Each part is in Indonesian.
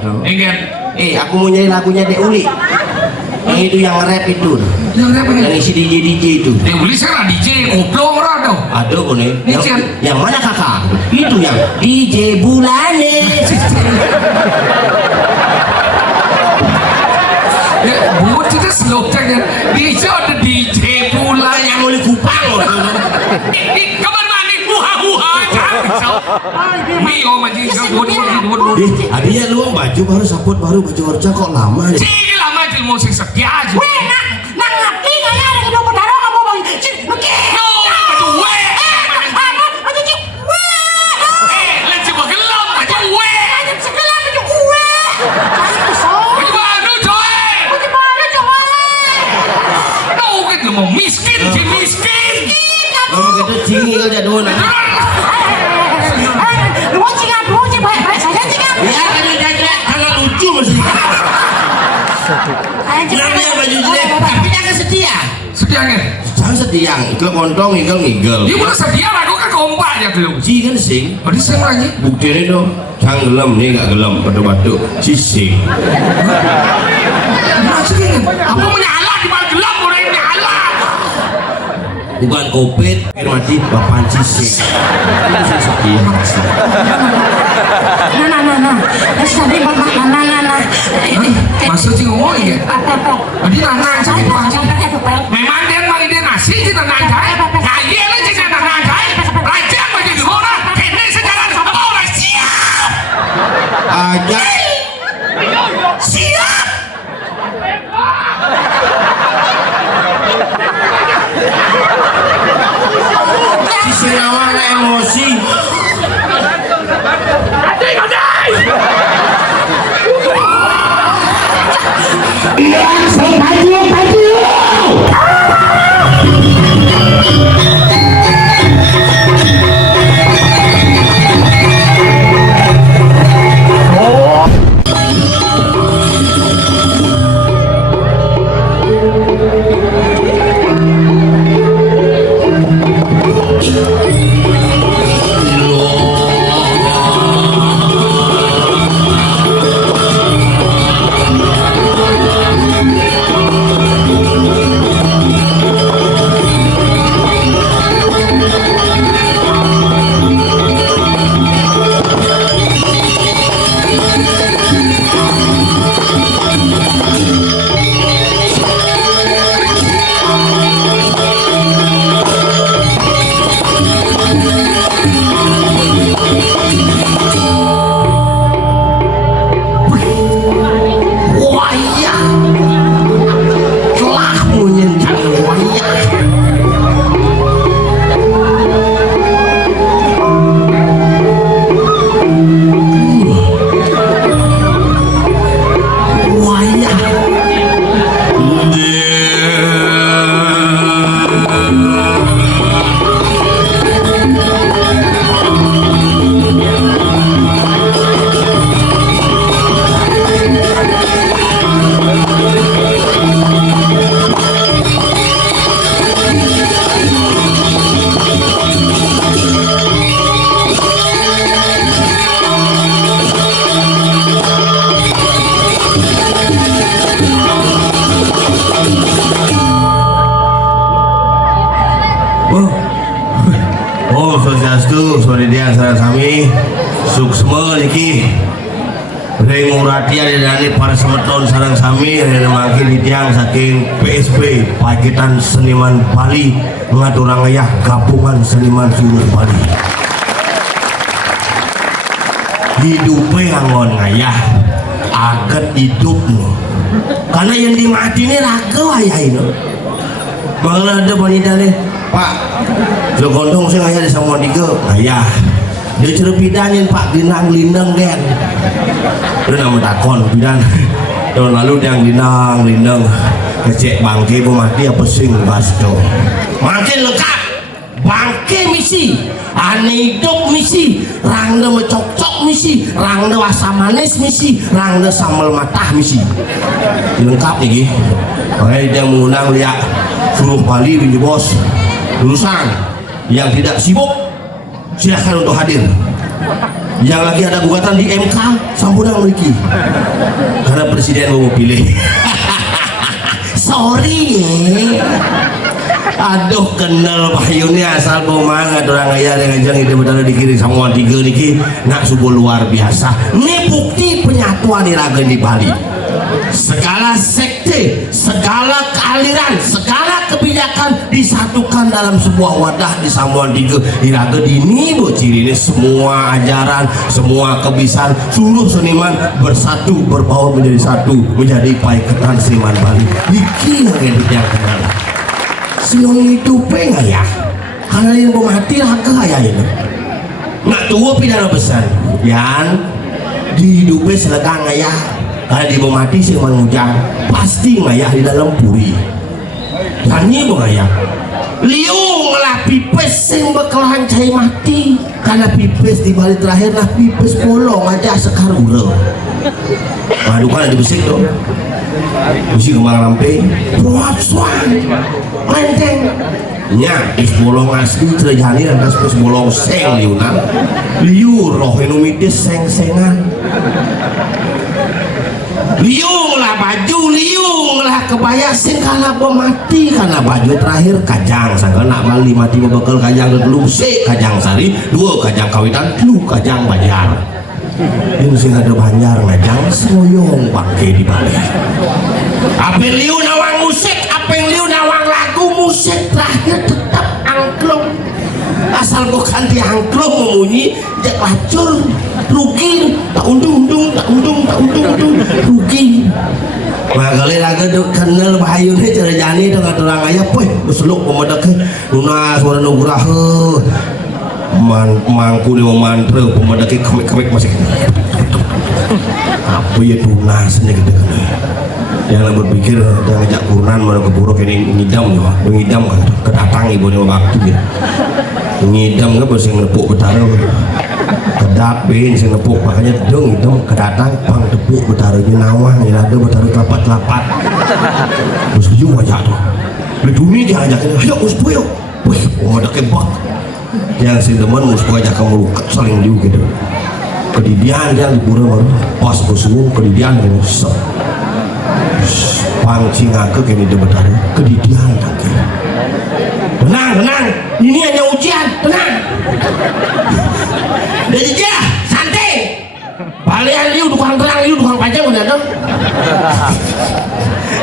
tuh. Enggak. Aku mau nyanyi lagunya Dek Uli. Yang itu yang rap itu. Yang rap ini. Yang isi DJ itu. Dek Uli sekarang DJ koplo ora dong. Ada kok nih. Yang mana kakak? Itu yang DJ Bulane. Buat kita slogan DJ ada DJ Bulane yang mulai Kupang loh. Kamar mandi huha Mio mandi Adinya lu baju baru saput baru baju orca kok lama ya? Cik lama di musik setia aja. Weh, nang ngerti nggak ya ada kedua pedaro kamu mau cik begini. No, baju weh. Baju cik weh. Let's coba gelam baju weh. Baju segelam baju weh. Baju baru coy. Baju baru coy. No, kita mau miskin, si miskin. Kamu gitu cing itu jadul nanti. Lu cik aduh cik baik saja cik aduh. Ya baju jelek karena lucu masih. Namanya baju jelek tapi jangan setia. Setia nggak? Jangan setia. Ikut kontong ngigel. Dia bukan setia lah, gue kan kompak aja dulu. Si kan sing. Oh, dia sing lagi. Bukti ini dong. Jangan gelem nih nggak gelem batu-batu. Si sing. Maksudnya apa menyala di bawah gelap udah nyala. Bukan covid, mati bapan sisi. Itu saya setia. Nah. Tadi bapak nah. Maksudnya ngomong ya? Jadi nang saya memang dia bagi dia nasi kita nang saya. Kaya lah jadi nang saya. Raja bagi di mana? Ini sekarang sama orang siap. Aja. Siap. Si awal emosi. Swastiastu, Swadidian sareng sami suksma niki Ring Muratia didani para semeton sareng sami rene mangke ditiang saking PSB Pacitan Seniman Bali ngaturang ayah gabungan seniman seluruh Bali. Hidupnya angon ngayah aget hidup nih karena yang dimati ini raga ayah ini malah ada wanita nih Pak Jogondong saya ayah di sama tiga ayah dia cerita bidanin Pak dinang lindeng den dia nama takon bidan tahun lalu yang dinang lindeng kecek bangke bu mati apa sing basto makin lengkap bangke misi ane hidup misi rangda mencocok misi rangda asam manis misi rangda sambal matah misi lengkap nih makanya dia mengundang lihat seluruh Bali bini bos lulusan yang tidak sibuk silahkan untuk hadir yang lagi ada gugatan di MK sampunang mriki karena presiden mau pilih. Sorry aduh kenal payunnya asal bomangat orang ayah yang ngajang itu betul dikirim sama tiga niki nak subuh luar biasa. Ini bukti penyatuan iraga di Bali. Segala sekte, segala kealiran, segala kebijakan disatukan dalam sebuah wadah di Samuan Tiga iraga dini bu ciri ini semua ajaran, semua kebiasaan, seluruh seniman bersatu berbaur menjadi satu menjadi paiketan seniman Bali. Iki yang yang kenal. Siang hidupnya nggak ya? Karena yang mau mati raga ya ini. Nak tua pidana besar, yang di hidupnya selegang nggak ya? Karena dia mau mati sih mengujang pasti nggak ya di dalam puri. Dan ini nggak ya? Liung lah pipes yang bakalan cai mati. Karena pipes di balik terakhir lah pipes bolong aja sekarang. Waduh kan ada besik dong. Musik kembang lampe suan lenteng nya is bolong asli terjadi dan kas bolong seng liuna liur roh inumitis seng-sengan liung lah baju liung lah kebaya sing kalah pemati karena baju terakhir kajang sangka nak bali mati membekal kajang dulu se kajang sari dua kajang kawitan lu kajang banjar ini sing ada banjar ngajang semoyong pakai di Bali. Apel liu nawang musik, apel liu nawang lagu musik terakhir tetap angklung. Asal bukan di angklung memunyi, jak lacur, rugi, tak undung, rugi. Makanya lagu tu kenal bahayu ni cara jani dengan orang ayah, pun berseluk pemadaknya, lunas suara nugrah, mangku ni mantra pemadaknya kemik masih. Apa ya tunasnya gitu. Jangan berpikir dan ngajak kurunan mana keburuk ini ngidam juga, ngidam kan kedatang ibunya waktu gitu. Ngidam kan bersih nepuk betara, kedapin sih nepuk makanya dong ngidam kedatang pang tepuk betaranya nawang, ini ada betara kelapat. Terus juga wajah tuh. Beli dia ajakin, ayo uspu yuk, wih, ada kebak. Yang si teman uspu ajak kamu saling juga gitu. Kedidian dia libur baru pas bersuung kedidian gitu. Pangcing aku kini dia bertanya kedidian lagi. Tenang, ini hanya ujian, tenang. Dari dia, santai. Balian liu tukang terang, liu tukang panjang benar dong.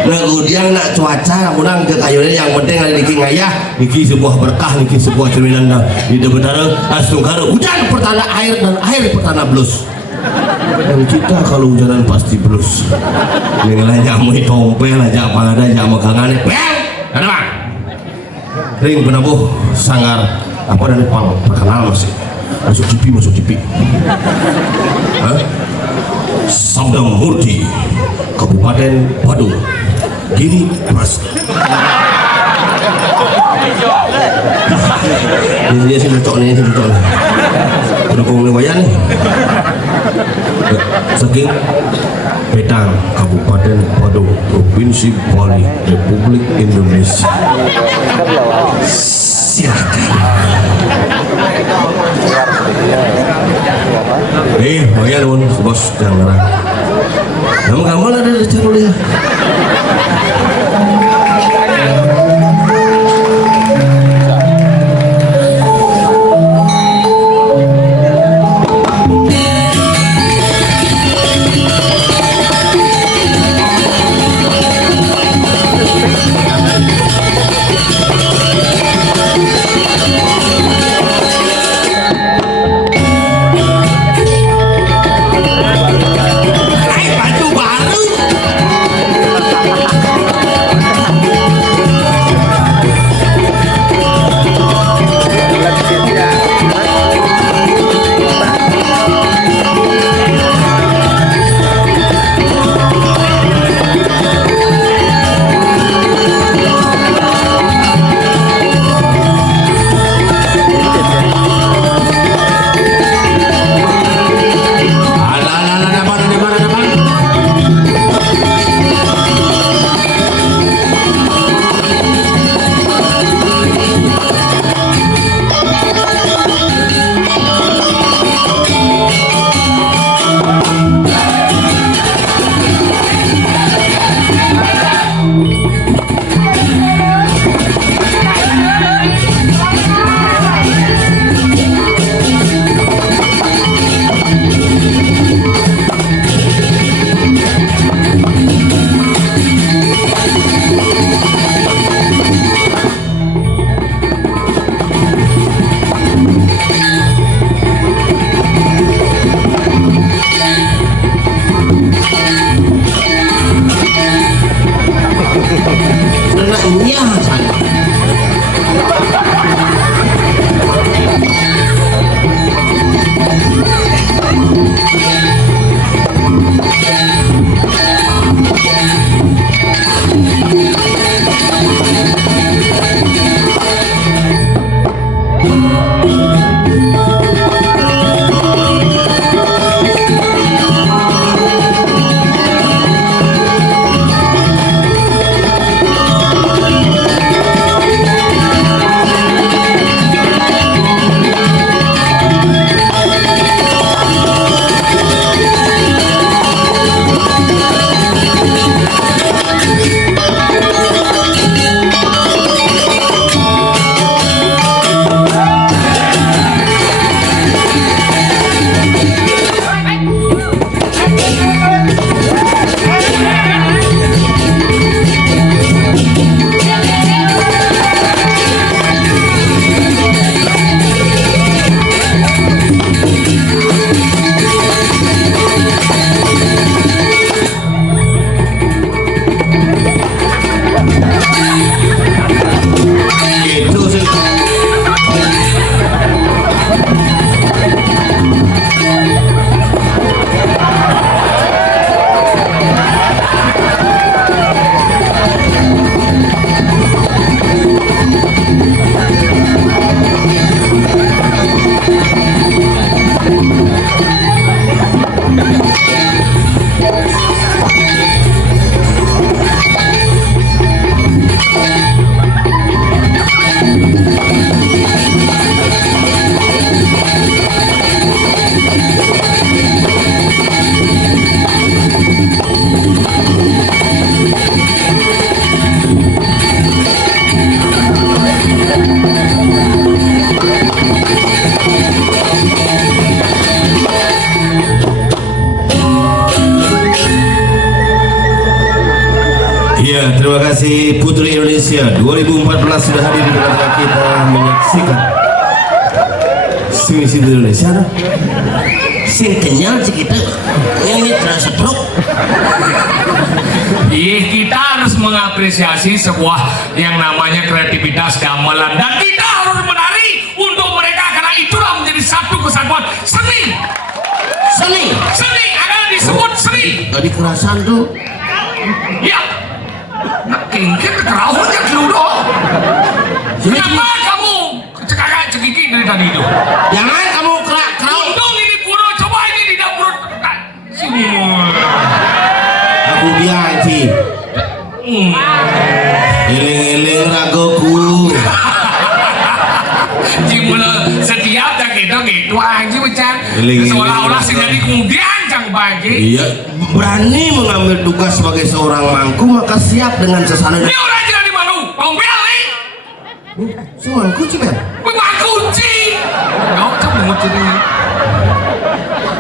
Nah kemudian nak cuaca, kemudian ke kayunya yang penting ada niki ngayah, niki sebuah berkah, niki sebuah cerminan di bertanya asungkara hujan pertanda air dan air pertanda blus. Dan kita kalau hujanan pasti blus. Yang lainnya mau tompel aja apa ada aja makanannya. Bel, ada bang. Ring penabuh sanggar apa dari pang terkenal masih. Masuk TV. Hah? Sabdam Murti, Kabupaten Badung. Gini mas. Ini sih cocok nih. Udah pengen wayan nih. Saking Petang, Kabupaten Badung, Provinsi Bali, Republik Indonesia. Silakan. Wayan pun bos jangan marah. Kamu ada di channel dia. Ya, terima kasih Putri Indonesia 2014 sudah hadir di tengah kita menyaksikan Sing Indonesia dah. Sing kenyal sih kita, yang ini terasa truk. Kita harus mengapresiasi sebuah yang namanya kreativitas gamelan, dan kita harus menari untuk mereka, karena itulah menjadi satu kesatuan seni. Seni akan disebut seni. Tadi kerasan tuh. Ya. Kengkit kerawatnya seluruh. Kenapa kamu cekakak cekiki dari tadi itu? Jangan kamu kerak. Untung ini puro, coba ini di dapur. Aku bilang sih. Eling-eling ragoku. Cimula setiap dah gitu aja macam. Eling-eling Seolah-olah sendiri kemudian jangan bagi. Iya, berani mengambil tugas sebagai seorang mangku, maka siap dengan sesalahnya. Ini orang jadi manu, pompel nih. Semangku sih Ben. Mangku ci. Kau tak mau jadi.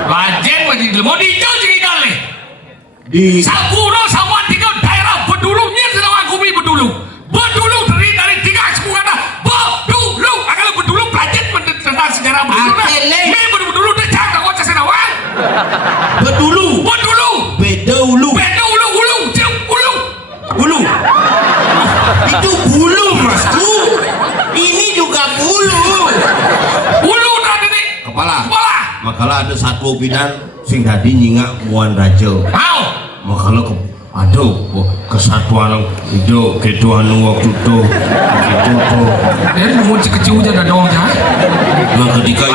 Bajen macam mau dijauh jadi kali. Di Sapuro sama tiga daerah Bedulunya sedang aku Bedulu. Bedulu terdiri dari 3 suku kata. Bedulu. Akan Bedulu belajar tentang sejarah Bedulu. Ini Bedulu dia cakap kau cakap awak. Bedulu. Bedulu. Bulu. Itu bulu masku. Ini juga bulu. Bulu tadi ni. Kepala. Kepala. Makalah ada satu bidan sing tadi nyingak muan raja. Mau. Makalah ke aduh kesatuan itu ketuan waktu itu gitu tuh. Dia mau kecil je dah dong dah. Nah ketika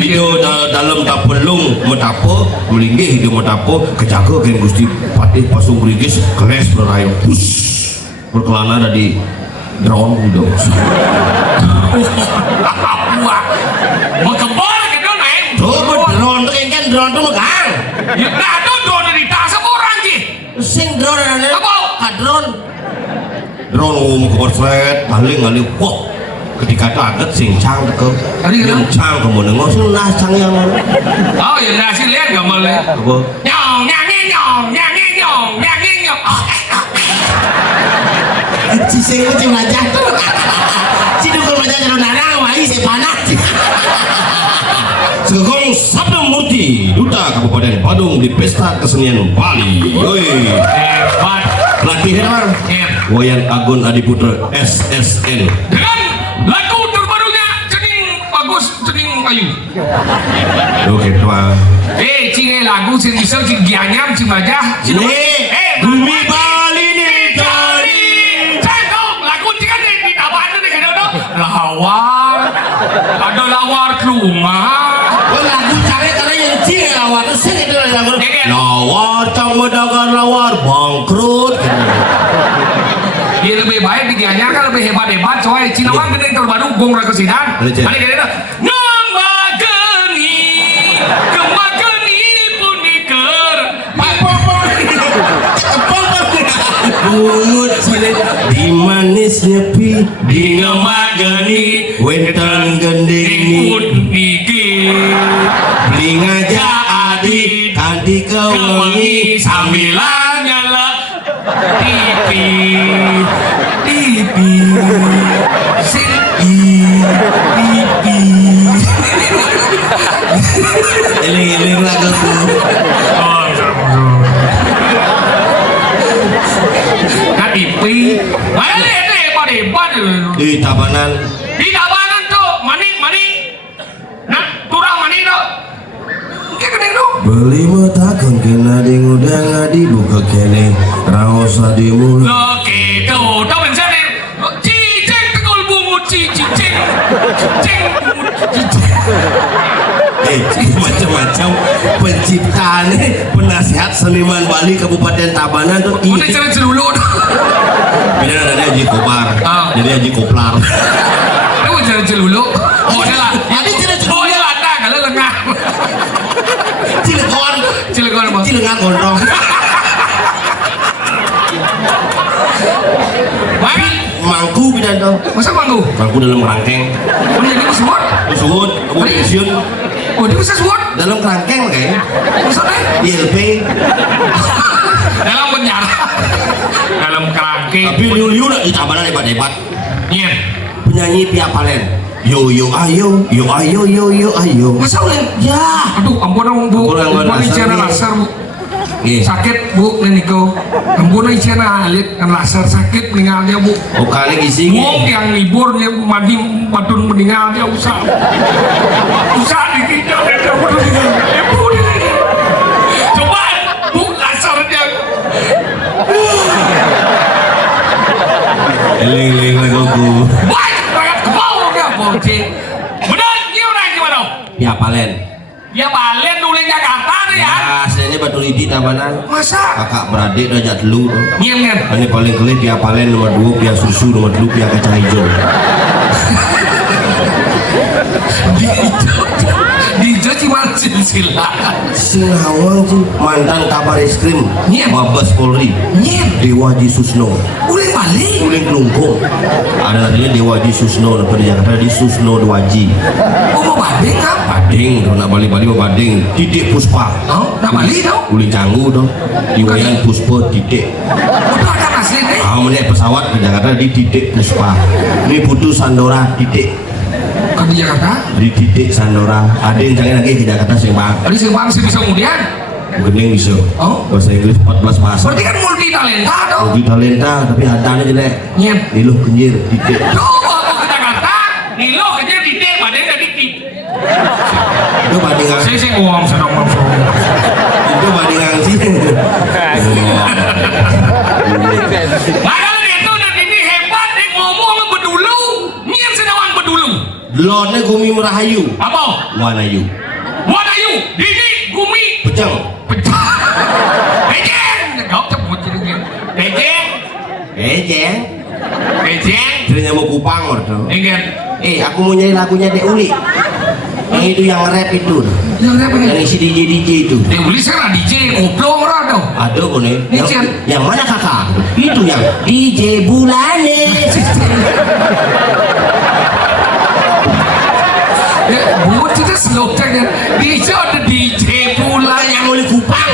itu dalam tapelung metapo melinggih itu metapo kejaga geng Gusti Patih Pasung Brigis keles berayu berkelana ada di drone udah Wah, mengkebor ke drone naik. coba drone tuh kan drone tuh megang Ya dah tu drone di tas orang je. sing drone ada Apa? drone mengkebor flat paling kali wah ketika itu agak sincang ke sincang kamu nengok sih nasang yang Oh ya nasi lihat gambar le. apa Nyong nyong. si sing macam belajar si dukun belajar kalau narang wahai saya panas Sugeng Sabda Murti Duta Kabupaten Badung di Pesta Kesenian Bali. Yoi. Hebat. Pelatih Herman Wayan Agun Adiputra SSN Dengan lagu terbarunya cening bagus, cening ayu. oke tua Cing lagu sing bisa cing gianyam cing bajah. Bumi Bali nih Bali Cengkok lagu cing kan di tabahan tu dekat tu. Lawang. Ada lawar rumah. Oh, lagu cari karena yang ciri lawar itu sih itu lagu. Lawar cang dagang lawar bangkrut. Ya lebih baik digianya kan lebih hebat-hebat coy. Cina mah gede terbaru gong rakesinan. Ani gede dah. Puniker. Bungut cilik di manis nyepi Di ngemageni wentang gending ikut mikir beli ngaja adi kanti kewengi sambilan nyala TV sing TV eling-eling lagu kan TV mana deh pada hebat di Tabanan di Tabanan tuh mani nah turang mani tuh kayak gede tuh beli matakan kena di ngudang adi buka kene raos adi mulut oke tuh tahu mencari cicing tegol bungut cicing macam-macam penciptaannya penasihat seniman Bali Kabupaten Tabanan tuh udah cara celulut beda ada Haji Kobar jadi Haji Koplar itu cara celulut oh lah jadi cara celulut oh ya ada kalau lengah Cilegon bos Cilegon gondrong Mami mangku bidan tuh masa mangku dalam rangkeng oh jadi kesuut suhut kamu pensiun oh dia bisa suut dalam kerangkeng kayaknya maksudnya ILP dalam penjara dalam kerangkeng tapi liu-liu lah di Tabanan hebat-hebat iya penyanyi Pia Palen yo ayo masa udah ya aduh ampun bu ampun iciana laser bu sakit bu neniko ampun iciana alit kan laser sakit meninggalnya bu oh kali isi bu yang liburnya mandi batun meninggalnya usah dikit coba bu lasernya eling lagu baik banget ke bawah ya bocil bener ini orang gimana Pia Palen ya balen nuling Jakarta nih ya aslinya Batu Lidi Tabanan masa kakak beradik udah jat lu nyen ini paling kelip Pia Palen nomor 2 Pia Susu nomor 2 Pia Kacang Hijau di Jawa silsilah Sinawang sih mantan kabar eskrim Iya. Mabes Polri Dewa Ji Susno uling balik uling kelungkung ada nantinya Dewa Ji Susno atau di Jakarta di Susno Dewaji oh mau bading apa bading kalau nak balik-balik mau bading Titik Puspa oh nak balik tau uling canggu dong di wayan Puspa Titik udah ada asli deh menaik pesawat di Jakarta di Titik Puspa ini Putu Sandora Titik kan di Jakarta di Titik Sandora ada yang jangan lagi ke Jakarta Sembang tadi sembang sih bisa kemudian Gening bisa Oh. bahasa Inggris 14 bahasa berarti kan multi talenta dong Multi talenta tapi adanya jelek nyen Niluh kenyir Titik coba aku ke Jakarta nilo kerja di D badan dari D itu bandingan saya uang sedang mampu itu bandingan sih padahal itu dan ini hebat dia ngomong bedulu nyen sedawan bedulu Lone Gumi Merahayu apa Wanayu Wanayu Didi Gumi Pejang pecah Bejeng kau cepet jadinya Bejeng Cerita mau Kupang ordo ingin aku mau nyanyi lagunya Dek Uli yang itu yang rap itu yang apa yang nih isi DJ itu dia beli saya DJ goblok orang dong ada kok nih Ini siapa? yang mana kakak itu yang DJ Bulane ya buat kita slogan ya DJ ada DJ pula yang oleh Kupang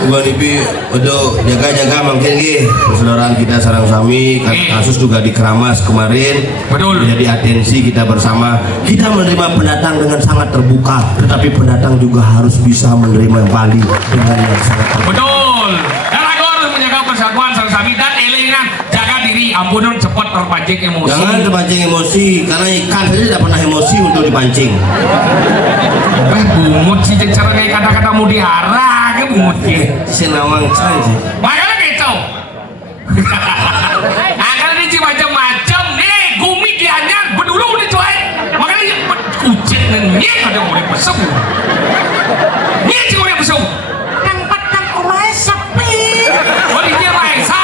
bukan ibi udah jaga-jaga mungkin persaudaraan kita sarang sami kasus juga di Keramas kemarin betul jadi atensi kita bersama kita menerima pendatang dengan sangat terbuka tetapi pendatang juga harus bisa menerima Bali dengan yang sangat terbuka betul dan aku harus menjaga persatuan sarang sami dan elingan jaga diri ampunan cepat terpancing emosi jangan terpancing emosi karena ikan saja tidak pernah emosi untuk dipancing bungut sih cara kayak kata-kata mau diarah ke bungut Sinawang sih makanya gitu akan ini macam-macam nih Gumi Gianyar bedulu nih coy ucet nengyek ada boleh besok nyek juga boleh besok Kang Padang omahe sepi. oh di dia maesa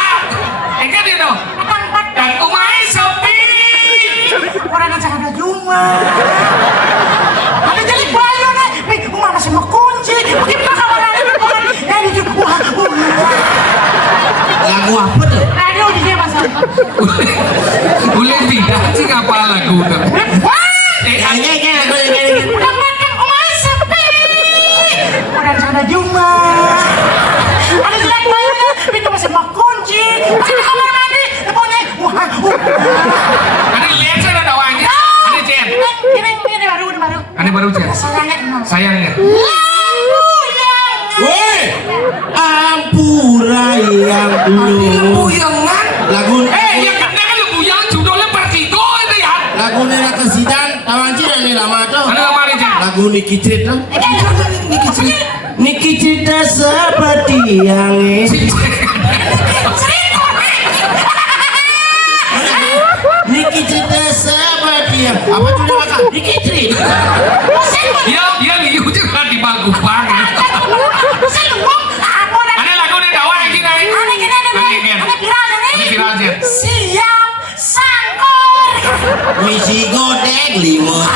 enggak dia dong Kang Padang dan umai sepi orang aja ada cuma. Ada jadi bayo nih. Rumah masih mau kunci. Bagaimana kalau ada bukan? Ya itu wah. Lagu apa tuh? Aduh dia masa. boleh tidak sih ngapa lagu tuh Kayaknya lagu Kang Padang omahe sepi. Orang aja ada cuma. Ada jelek bayo nih. Pintu masih mau kunci. Masih di kamar mandi. Pokoknya wah. ada lihat saya ada wangi ada Jen Ini baru. ada baru Jen sayangnya Woi, ampura yang lu buyangan lagu yang kena kan lu buyang judulnya Pertigo itu ya lagu nela kesidan tawanci dan nela mato ada nama ini Jen lagu Niki Cerita Niki Cerita seperti yang ini Niki Cerita seperti yang apa tuh nama kak Niki Cerita dia liu juga di bangku banget ada lagu ini dawa yang gini ini viral Jen Siap sangkur. misi godek limut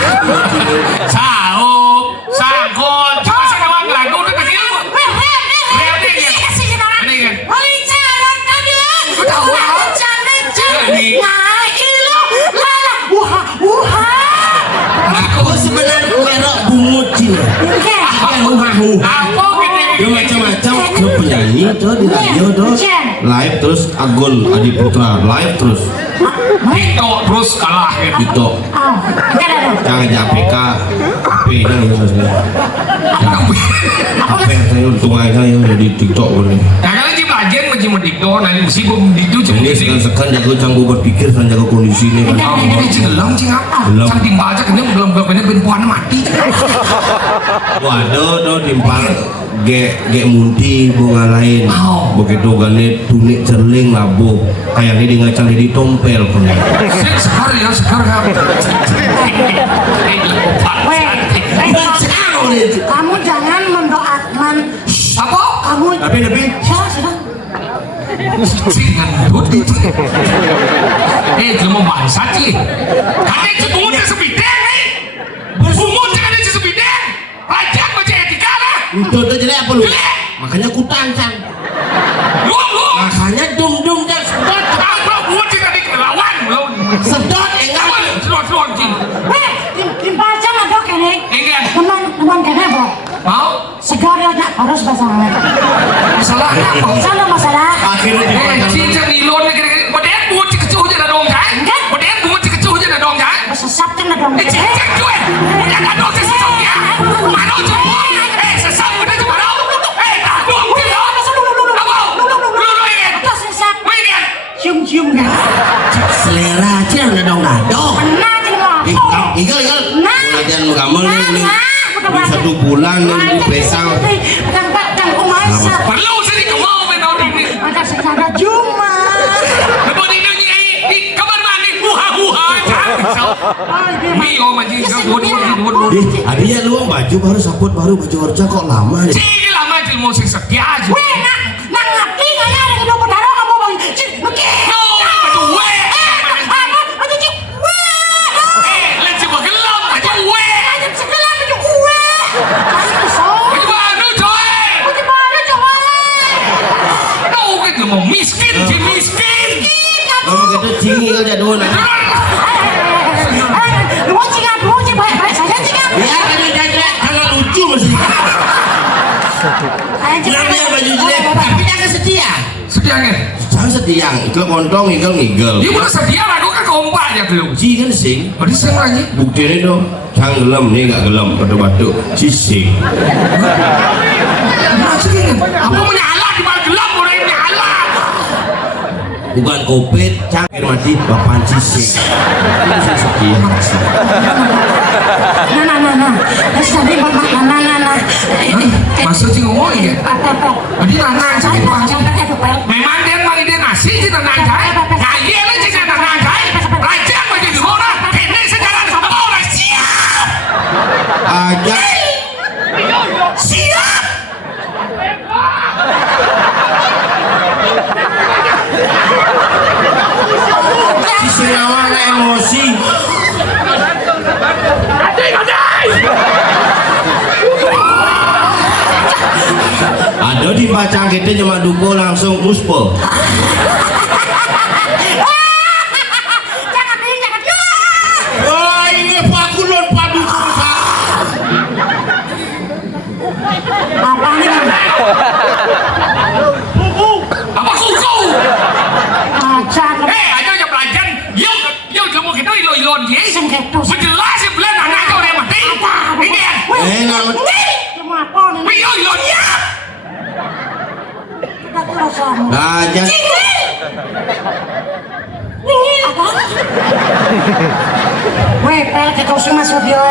sangkut cuma saya nawang lagu itu kecil aku sebenarnya merok bungut Cina apa dia macam-macam ke penyanyi tuh di radio tuh live terus Agul Adi Putra live terus TikTok terus kalah gitu gitu jangan JPK HP nya gitu maksudnya HP saya untung aja yang ada di TikTok boleh nah kalau di pelajaran macam TikTok nanti mesti belum itu cuma ini sekan jago canggu berpikir dan jago kondisi ini kan ini gelam cing apa sang timba aja kena belum perempuan mati waduh do timpal ge munti bunga lain begitu ganit tunik cerling labu kayak ini ngacang di tompel punya sekar ya Kamu jangan mendoakan. apa Kamu tapi sudah. Cingan dut cuma bangsat sih katanya cebungnya sebidang nih bumutnya ada sebidang rajak baca etika lah itu jelek apa lu makanya ku tancang lu makanya dum dan sedot apa buat tadi lawan belum sedot enggak selon cing Tim pajang ada kene. enggak Teman kene bo. mau Segala nak harus pasangan. masalah apa Masalah. akhirnya cincang nilon kira-kira modern buat kecuh aja dong kan modern buat kecuh aja dong kan Sesat kan dong. cincang cuy udah gak dong sesat ya mana cuy sesat udah cuma dong takut apa lu ingin Itu sesat. lu ingin Cium-cium kan. selera aja udah dong dong Pernah cuma. igal dan kamu nih satu bulan nih besang Kang Umasa. perlu sih kemau menau ini Ada secara cuma. lepas ini di kamar mandi huha Mio manjing buat adanya lu baju baru saput baru baju orca kok lama ya cing lama cing musik setia aja Weh nak ngerti nggak ya ada hidup darah kamu bang? no baju we Baju cik weh. let's coba gelap baju we Baju segelas baju weh. Baju so. baju baru coy Baju mana coba? no kita mau miskin cing miskin kamu gitu cing igal jadul Dua cing baik saja cing. ya karena lucu masih kenapa ya baju jelek tapi jangan setia setia kan jangan setia igal kontong igal ngigel dia bukan setia lah gue kan kompak aja dulu si kan sing berarti sing lagi bukti ini dong jangan gelem nih gak gelem batu si sing masih apa menyala di bawah gelap udah menyala bukan covid cangkir mati bapan si sing itu si setia Nah. Tadi bapak nah. maksud sih ngomong ya jadi nang saya memang dia mang dia ngasih sih nang saya nah iya lah sih nang saya raja baju di mana ini sekarang sama orang siap aja Siap. si Senyawa nggak emosi. Ada dibaca kita cuma duko langsung muspo. Oh ini pakulon paduko. Apa nih? Apa kuku? Jangan. Aja yang belajar. Yuk kamu kita ilon dia. Sengketus. Menjelas sih belan anak kau dia mati. Ini ya. Nggak Cuma apa nih? Ilon ya. Kita terus sama. aja. Apa? Weh, pel kita usung masuk dia.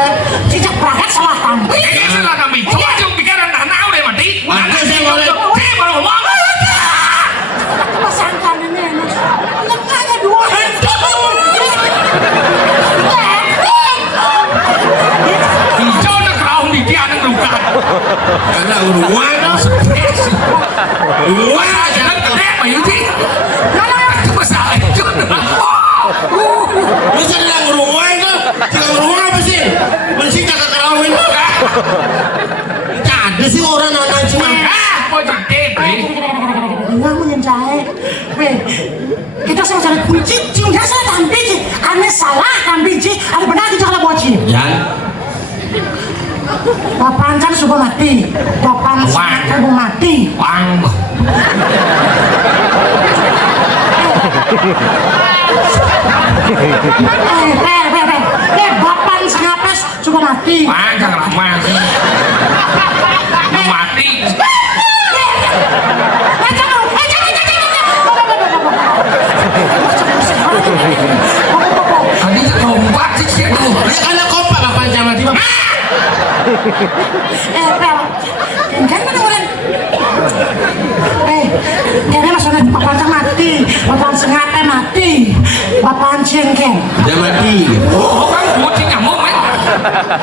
Cicak berangkat selatan. Ini sudah kami. Coba jom pikiran anak kau dia mati. Ada sih boleh. Dia baru ngomong. Pasangkan ini. Tengahnya dua. Hijau nak kau di dia nak luka. Karena uruan. Wah, jangan keren bayu sih. Itu masalah itu. Lu sedang uruan tuh. Sedang uruan apa sih? Mesti kakak kerawin. Ada sih orang anak cuma. Kau jangan Enggak menyencai. Weh, kita sama cari kunci. Cuma saya tampil. Aneh salah tampil. Ada benar kita kalau bocil. Jan. Bapak kan sudah mati. Bapak sudah mati. Bang. Bapak ngapes sudah mati. Bang jangan lama sih. Mati. Tadi kompak sih tuh. Ya karena kompak bapak sama tiba. Kan beneran. Jadi masalah bapak mati, bapak sengaja mati, bapak cengkeng. Dia mati. Oh kan mau nyamuk kan?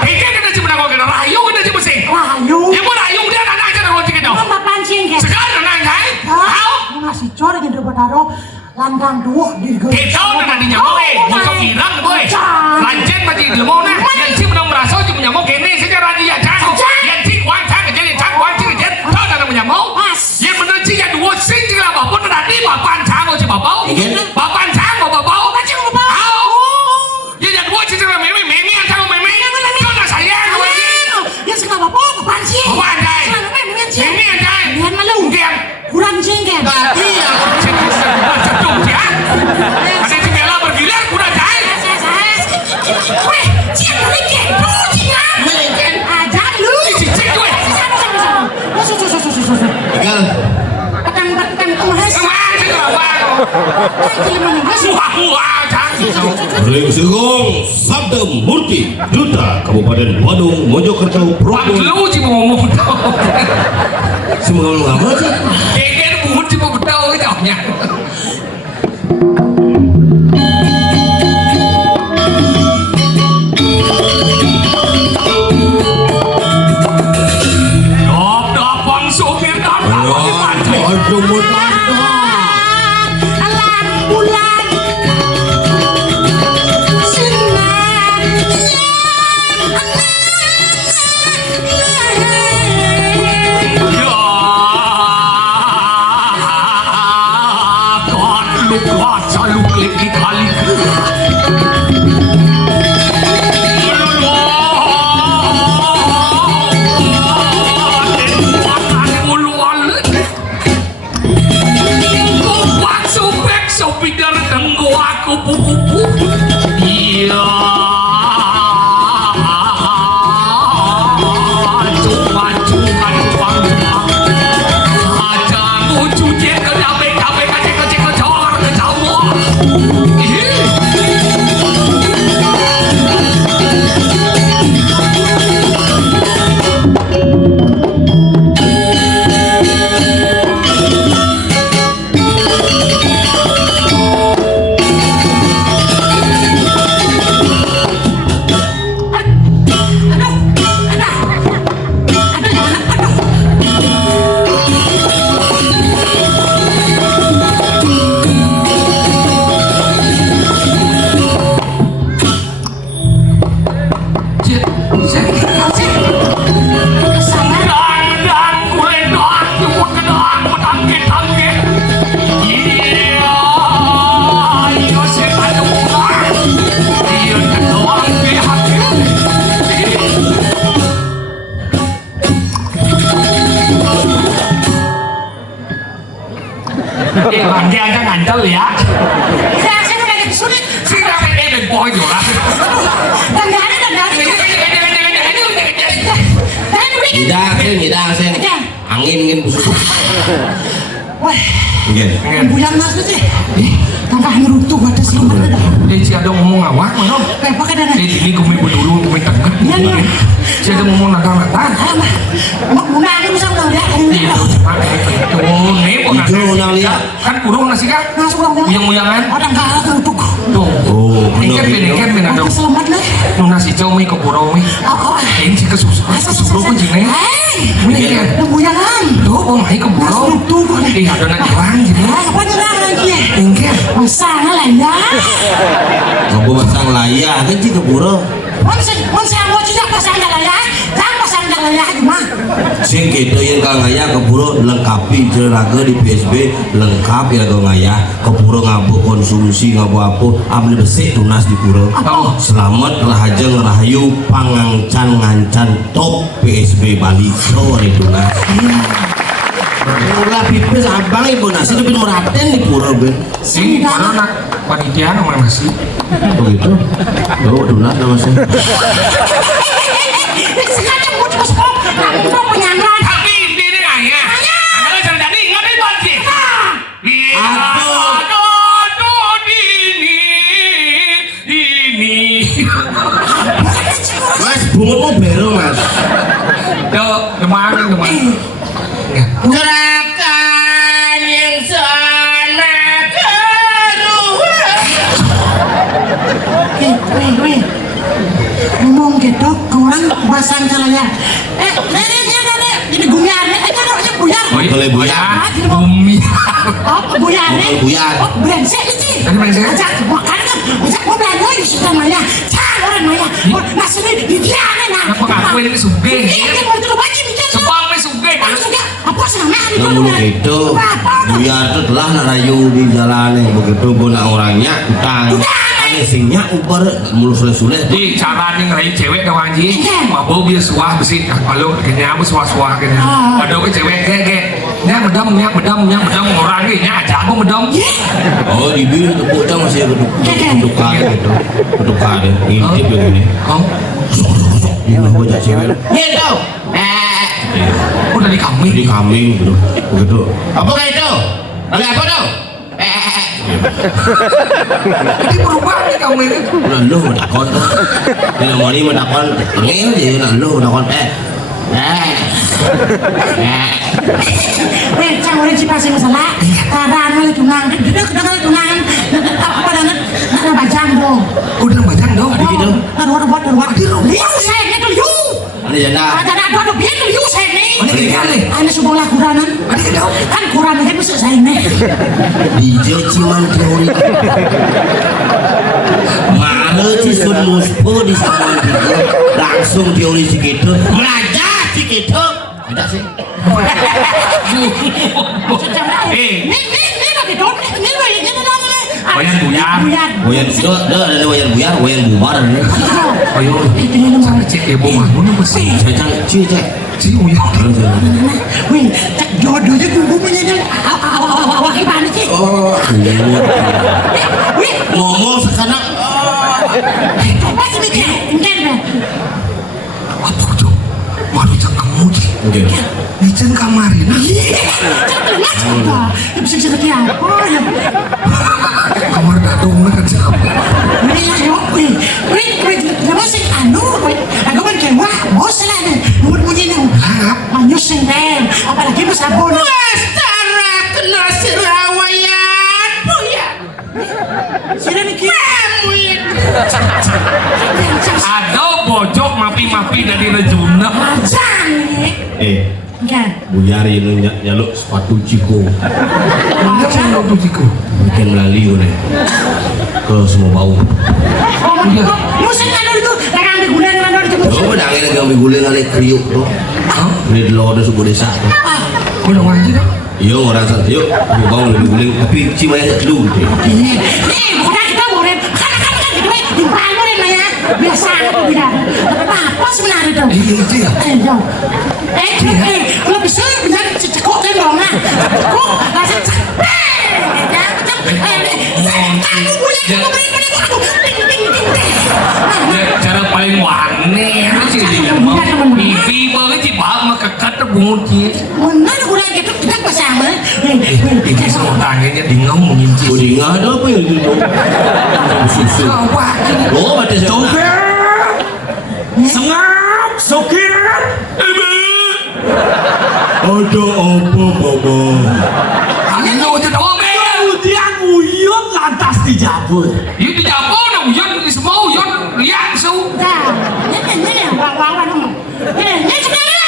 Ini kita cuma nak kena rayu kita cuma sih. Rayu. Dia mau rayu dia anak aja nak kita dong. Bapak cengkeng. Sekarang anak saya. Tahu? Ngasih cor gitu bertaruh landang duh di Kita udah di nyamuk mau kau bilang boy. Lanjut masih dia mau nah. Yang sih belum merasa cuma nyamuk ini secara dia jago. Yang sih kuat jago jadi jago aja jadi. Tahu dah nyamuk. Yang benar sih yang dua sih juga bapak pun tadi bapak jago sih bapak. Bapak jago bapak. Tahu? Yang dua sih juga meme yang jago meme. Kau nak saya kau aja. Yang sekarang bapak sih. Bapak jai. Meme yang jai. Lihat malu. Kurang cengkeng. Tadi ya. Cetung ya. Ada di bela bergilir kuda jai. Weh, siapa lagi? Tuh, jangan. Mungkin. Jangan lu. Cicing gue. Tinggal. Tekan kemas. Kemana sih kenapa? Wah, jangan. Ring Segong Sabda Murti Duta Kabupaten Badung Mojokerto Pak Probolinggo. lu sih mau ngomong betul. Semoga lu nggak sih. Kayaknya buhut sih mau betul gitu. Dop bang supir dop. Aduh mudah. Alam bulan sinar Ya, God, lu God, saya Dia aja ngancel ya. Saya udah lagi sulit. Sudah dan boy juga. Dan dari. Ngidang sen. Angin busuk. Wah, Nggih. bulan mas tuh sih. Tambah ngerutuh ada selamat ada. Dia si ada ngomong awak mana? Kayak pakai dana. Ini kumi berdulu kumi tengah. Iya. Si ada ngomong nakal-nakal. Mak guna ini bisa udah lihat. Tuh, nih Ijo nang lihat. kan kurung nasi kan? Masuk udah. Uyang-uyangan. Orang kalah kerupuk. Tuh. Oh, bener. Ingkat bener dong. Selamat lah. Nuna si cowok ke kurung nih. Ini si kesusu pun jine. Ini kan. Buyangan. Tuh, oh mai ke kurung. Iya, ada nak juang gitu. Apa nyerang lagi? Ingkat. Masalah lah ya. Kamu pasang layar kan sih keburu. Saya mau tidak pasang layar. Jangan pasang layar cuma. Sing gitu yang kalau ngaya keburu lengkapi jeraga di PSB lengkap ya kalau ngaya keburu ngabuk konsumsi ngabuk apa ambil besik tunas di pura. Oh. Selamat rahajeng rahayu pangangcan ngancan top PSB Bali sore tunas. Ulah pipis abang ibu nasi tapi meraten di pura ben. Sing mana nak panitia nama nasi? Begitu. Tuh tunas nama saya. Sengaja mau coba spok. Mau penyangran. Tapi ini ayah. Kalau jangan jadi ngerti tuan sih. Aduh, ini. Mas bunga bero mas. Tuh, kemarin. Gerakan yang sana keluar. Weh. Ngomong gitu, kurang pasang layar. Ini buyar. Ini buyar. Boleh buyar. Bumi. Oh, buyar. Buyar. Oh, brengsek itu. Tadi brengsek? Ajak makan kan. Ajak mau belanja di situ namanya. Cari orang namanya. Nasi ini dia nah. Apa ngaku ini suge? Ini mau tuh baju bikin. Sebang me suge. Kalau sudah apa senang Namun begitu, buyar itu telah narayu di jalan begitu guna orangnya utang. Ada singnya ubar mulus sulit. Di cara nih ngerayu cewek dong anjing. Mabuk biar suah besi. Kalau kayaknya aku suah kayaknya. Aduh ke cewek kayak. Nya medam orangnya aja aku medam. Oh di biru itu bocah masih geduk kali gitu, geduk kali intip begini. Oh, Ini bocah cewek. Gitu. udah di kambing. Di kambing gitu, begitu. Apa kayak itu? Kali apa tuh? Jadi berubah nih kambing itu. Udah lu menakon tuh. Ini mau ini menakon. Ngel aja, udah lu menakon. Cang orang cipasi masalah. Kadang kali tunangan, kadang tunangan. Apa dan ada bajang dong. Udah bajang dong. Gitu. Ada liu saya itu liu. Ini janda. Ada biar liu saya nih. Ini kali. Ana sekolah Quranan. Kan Quran kan bisa saya nih. Dijel ciman teori. Malah cisun muspo di sana langsung teori segitu. Belajar segitu. Ada sih. Ini lagi dong. Ini lagi Wayan buyar. Wayan itu ada wayan buyar, wayan bubar ini. Ayo. Cek ibu mana besi. Cecang cecek. Si uyang. Wih, jodohnya gue punya awak gimana sih? Oh, Wih, ngomong sekarang. masih mikir, enggak. Apa tuh? Waduh cangkemmu sih. Oke. Licin kamarin. Bisa ngerti apa ya? Kamar dadung lah kan siapa? Wih, masih aku kan kayak wah, bos lah nih, bunyi nih. Manyus sendiri, apalagi mas abon. Wastara kena sirawayan, ya. Sira mikir. Ada bojok mapi dari rejuna. Macam ini. Enggak. Buyar ini nyaluk sepatu ciko. Enggak sih lo tuh siku. Bikin melalui nih ke semua bau. Lu senang itu, jangan digunakan mana itu. Oh, udah akhirnya kami guling kali kriuk tuh. Ini lo ada suku desa tuh. Udah ngaji kan? Iya orang sana, yuk bau lebih guling. Tapi cimaya tak dulu gitu. Nih, bukan kita boleh. Kan kita dibangun lah ya. Biasa aku bilang. Apa sebenarnya itu? Itu ya. Kalau bisa bilang cekok kan dong nah. Cekok rasa capek. nè nó chỉ vì với chị bảo mà cả cắt nó buồn chị mình nói nó ra cái rất là sàng đấy thì cái sao tàn cái điện ngóng một nhìn chị Ủa điện ở đó có gì sao qua ủa mà trời chỗ kia sống áp số kia ôi trời ơi bố anh nói cho đó mẹ dia nguyut lantas dijabut itu jago na uyon semua uyon lihat su ra ini wang ini sekarang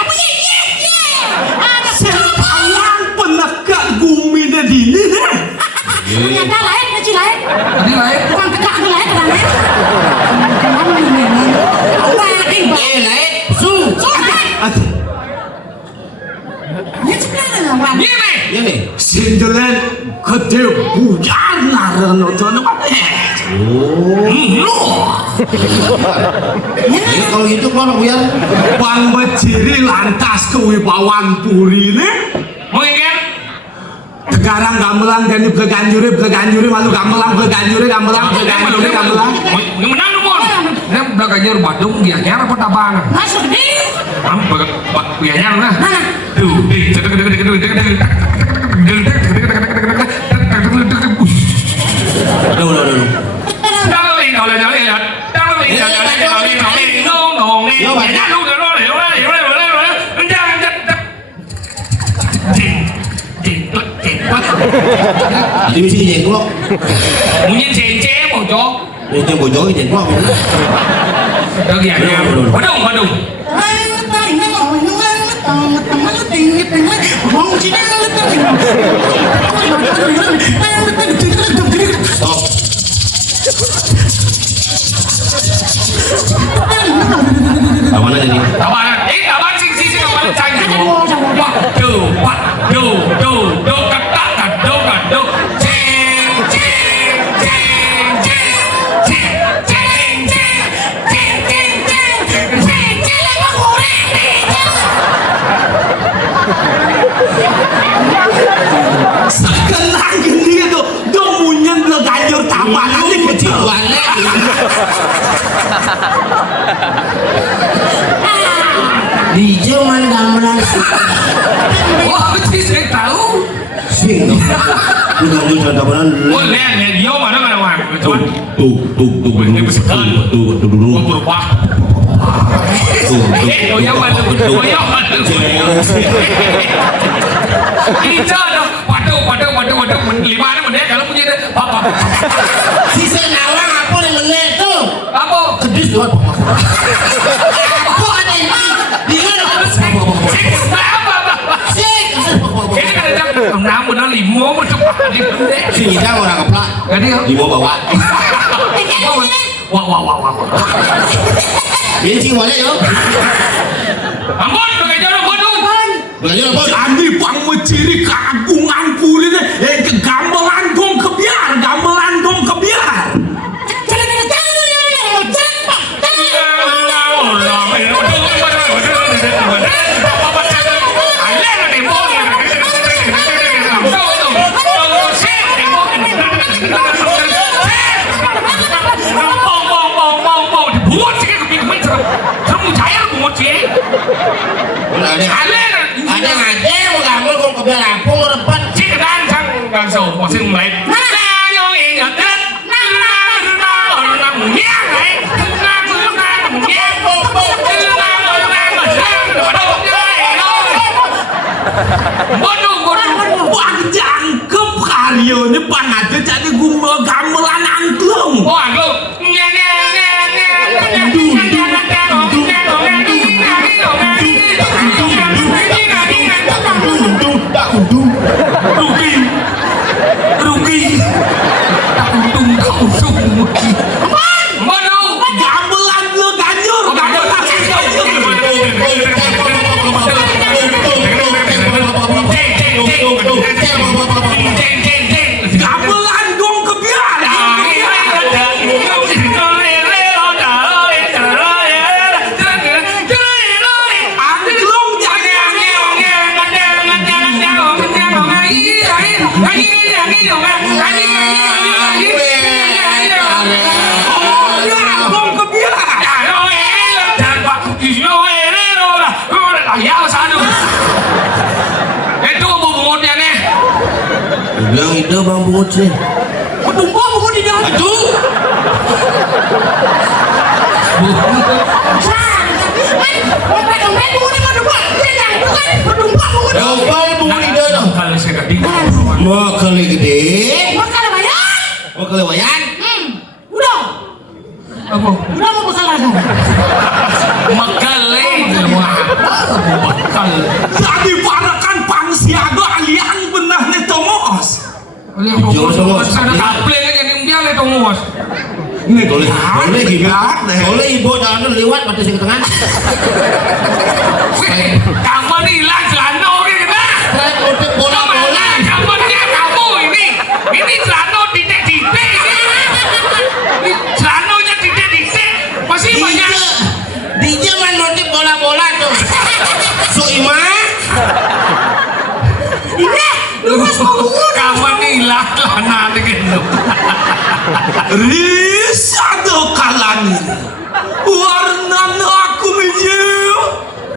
kamu ini seorang penegak bumi di ini ternyata lain kecil lain tadi lain bukan tegak itu lain kenapa ini lain su ini sekarang wang ini ini 신들은 그때 부자나라는 어떤 lu ini kalau gitu keluar Buyar Bang berdiri lantas kewibawaan puri ini mau ingat sekarang gamelan dan beganjuri malu gamelan gamelang menang lu mon ini belakangnya badung dia nyara apa tabana masuk di am dia nyara nah tuh aduh đi mesti jeng keluar Mungkin cece bojok. yang bojol jeng keluar Lagi ya. Badung. stop mana jadi Abang sing abang cari. Waduh, kata. sekenang gini tuh domunya beganjur tabanan di kejiwaannya di zaman gamelan Wah, saya tahu. swing udah tabanan Oh, lihat, dia mana wan. tuh Ini besekan. tuh dulu Berubah. tuh Kita dong. Waduh. Lima menit kalau punya apa? sisa nawang apa yang menit tuh Apa? kedis doang apa ada ini di mana Ini kan namun nó limo mà chụp đi đấy. sini dah orang keplak Jadi di bawah bawa wah. ini sih mana yo Ambon pakai jarum bodong. belajar apa Jadi bang menciri keagungan puri ini gamelan dong kebiar ada ngaji mau kau kebiar lampung repat Xin mày Nang ingat Bang jangkep karyo ini bang aja jadi gumbel gamelan angklung. Wah, lu Rugi. Gamelan lu ganjur. Gamelan ganjur. ide bang bungut sih. Penumpang mau di dalam. Aduh. Bapak dompet mau di mana buat? Jangan bukan penumpang mau di. Dompet bungut ide dong. Kali saya gak bingung. Mau kali gede. Bakal bayar. Mau kali wayan. Udah. Apa? Udah mau bakal lagi. Makale bakal. Jadi parakan pangsiaga alian benah nih tomos. Lihat tongos sana kaple yang dia lihat tongos. Boleh ibu jangan lewat mati sing tengah. Kamu nih hilang celana gitu kan? Bola-bola. Kamu ini celana titik-titik ini celananya titik-titik masih banyak. Dia mah notik bola-bola tuh. Soima. Ini luas mau bungut. Kamu nih hilang celana gitu. Ris